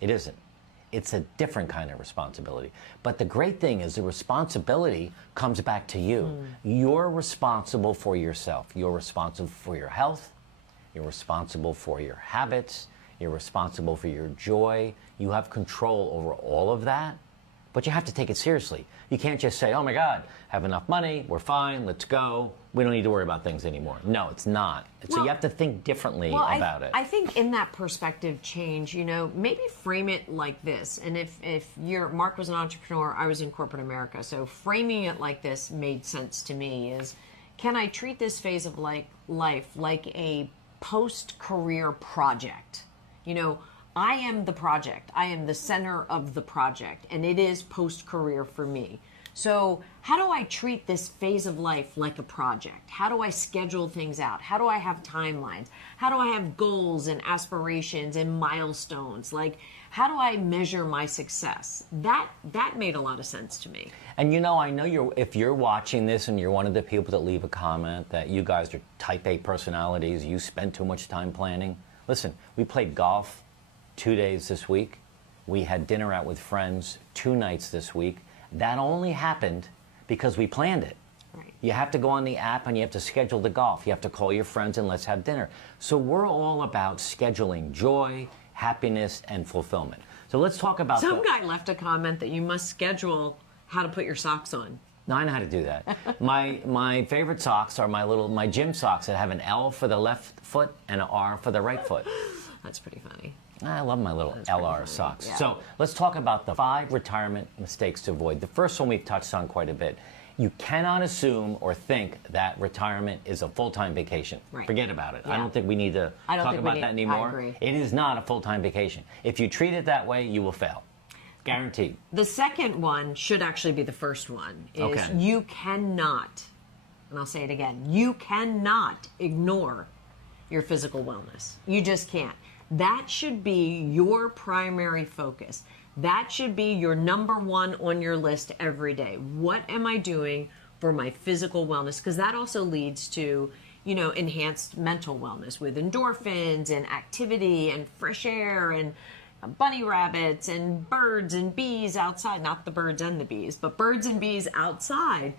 It isn't. It's a different kind of responsibility. But the great thing is the responsibility comes back to you. You're responsible for yourself. You're responsible for your health. You're responsible for your habits. You're responsible for your joy. You have control over all of that. But you have to take it seriously. You can't just say, oh my God, have enough money, we're fine, let's go. We don't need to worry about things anymore. No, it's not. So you have to think differently about it. I think in that perspective change, maybe frame it like this. And if Mark was an entrepreneur, I was in corporate America. So framing it like this made sense to me is, can I treat this phase of life like a post-career project? I am the project. I am the center of the project, and it is post-career for me. So how do I treat this phase of life like a project? How do I schedule things out? How do I have timelines? How do I have goals and aspirations and milestones? Like, how do I measure my success? That made a lot of sense to me. And I know if you're watching this and you're one of the people that leave a comment that you guys are type A personalities, you spend too much time planning. Listen, we played golf 2 days this week. We had dinner out with friends 2 nights this week. That only happened because we planned it. Right. You have to go on the app and you have to schedule the golf. You have to call your friends and let's have dinner. So we're all about scheduling joy, happiness, and fulfillment. So let's talk about Some guy left a comment that you must schedule how to put your socks on. No, I know how to do that. My favorite socks are my gym socks that have an L for the left foot and an R for the right foot. That's pretty funny. I love my little LR socks. Yeah. So let's talk about the 5 retirement mistakes to avoid. The first one we've touched on quite a bit. You cannot assume or think that retirement is a full-time vacation. Right. Forget about it. Yeah. I don't think we need to talk about that anymore. I agree. It is not a full-time vacation. If you treat it that way, you will fail. Guaranteed. The second one should actually be the first one. Is Okay. You cannot, and I'll say it again, you cannot ignore your physical wellness. You just can't. That should be your primary focus. That should be your number one on your list every day. What am I doing for my physical wellness? Because that also leads to, enhanced mental wellness with endorphins and activity and fresh air and bunny rabbits and birds and bees outside. Not the birds and the bees, but birds and bees outside.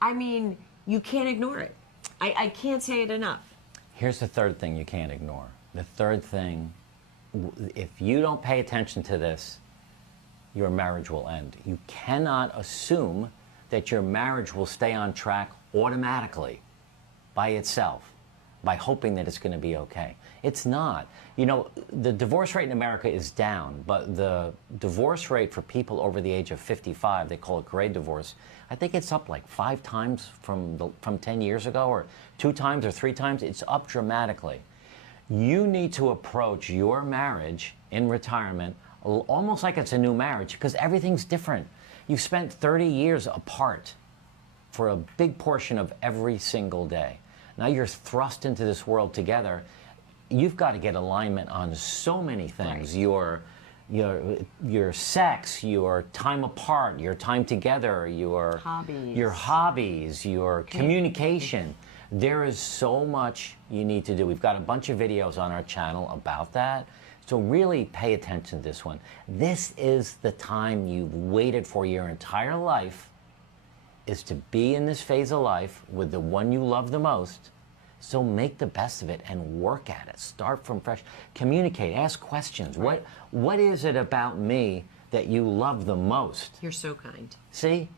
I mean, you can't ignore it. I can't say it enough. Here's the third thing you can't ignore. The third thing, if you don't pay attention to this, your marriage will end. You cannot assume that your marriage will stay on track automatically by itself, by hoping that it's going to be okay. It's not. The divorce rate in America is down, but the divorce rate for people over the age of 55, they call it gray divorce, I think it's up like 5 times from 10 years ago, or 2 times or 3 times. It's up dramatically. You need to approach your marriage in retirement almost like it's a new marriage, because everything's different. You've spent 30 years apart for a big portion of every single day. Now you're thrust into this world together. You've got to get alignment on so many things. Right. Your sex, your time apart, your time together, your hobbies, your communication. There is so much you need to do. We've got a bunch of videos on our channel about that. So really pay attention to this one. This is the time you've waited for your entire life, is to be in this phase of life with the one you love the most. So make the best of it and work at it. Start from fresh. Communicate. Ask questions. Right. What is it about me that you love the most? You're so kind. See?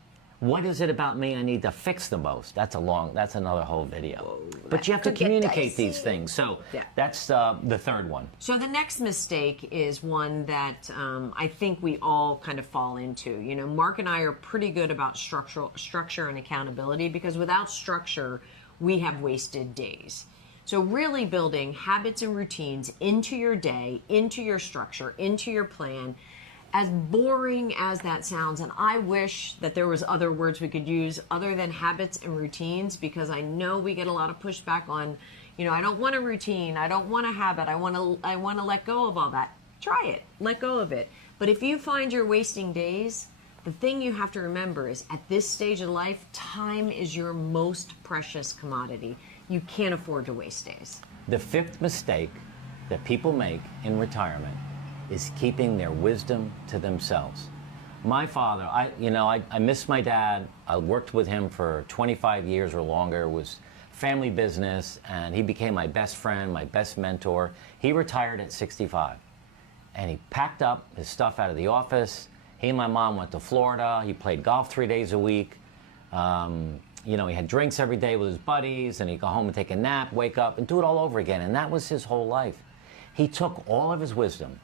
What is it about me I need to fix the most? That's another whole video. Whoa, but you have to communicate dicey. these things. So yeah. That's the third one. So the next mistake is one that I think we all kind of fall into. Mark and I are pretty good about structure and accountability, because without structure, we have wasted days. So really building habits and routines into your day, into your structure, into your plan. As boring as that sounds, and I wish that there was other words we could use other than habits and routines, because I know we get a lot of pushback on, I don't want a routine, I don't want a habit, I want to let go of all that. Try it, let go of it. But if you find you're wasting days, the thing you have to remember is, at this stage of life, time is your most precious commodity. You can't afford to waste days. The fifth mistake that people make in retirement is keeping their wisdom to themselves. My father, I miss my dad. I worked with him for 25 years or longer. It was family business, and he became my best friend, my best mentor. He retired at 65, and he packed up his stuff out of the office. He and my mom went to Florida. He played golf 3 days a week. He had drinks every day with his buddies, and he'd go home and take a nap, wake up, and do it all over again. And that was his whole life. He took all of his wisdom